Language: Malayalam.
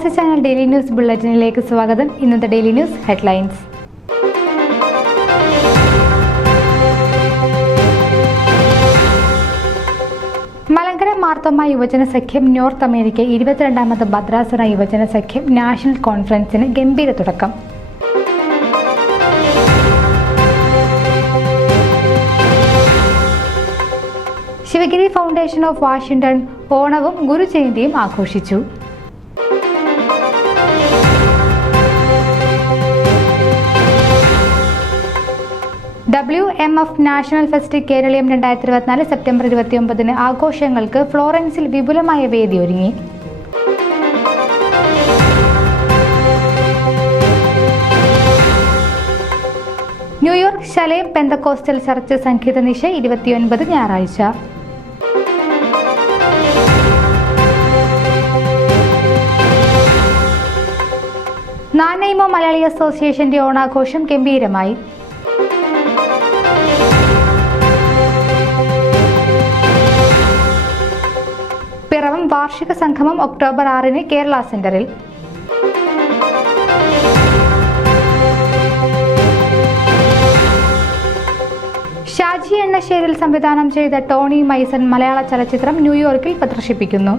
മലയാള ചാനൽ ഡെയിലി ന്യൂസ് ബുള്ളറ്റിനിലേക്ക് സ്വാഗതം. ഇന്നത്തെ daily news headlines. Malankara Marthoma യുവജന സഖ്യം നോർത്ത് അമേരിക്ക 22ാമത് ഭദ്രാസന യുവജന സഖ്യം നാഷണൽ കോൺഫറൻസിന് ഗംഭീര തുടക്കം. ശിവഗിരി ഫൗണ്ടേഷൻ ഓഫ് വാഷിംഗ്ടൺ ഓണവും ഗുരുജയന്തിയും ആഘോഷിച്ചു. WMF national fest Keraleeyam 2024 September 29 ആഘോഷങ്ങൾക്ക് ഫ്ലോറൻസിൽ വിപുലമായ വേദി ഒരുങ്ങി. ന്യൂയോർക്ക് ശലേം പെന്തക്കോസ്റ്റൽ ചർച്ച് സംഗീത നിശ 29 ഞായറാഴ്ച. നാനൈമോ മലയാളി അസോസിയേഷന്റെ ഓണാഘോഷം ഗംഭീരമായി. പിറവം വാർഷിക സംഗമം ഒക്ടോബർ 6 കേരള സെന്ററിൽ. ഷാജി എണ്ണശ്ശേരിൽ സംവിധാനം ചെയ്ത ടോണി മൈസൺ മലയാള ചലച്ചിത്രം ന്യൂയോർക്കിൽ പ്രദർശിപ്പിക്കുന്നു.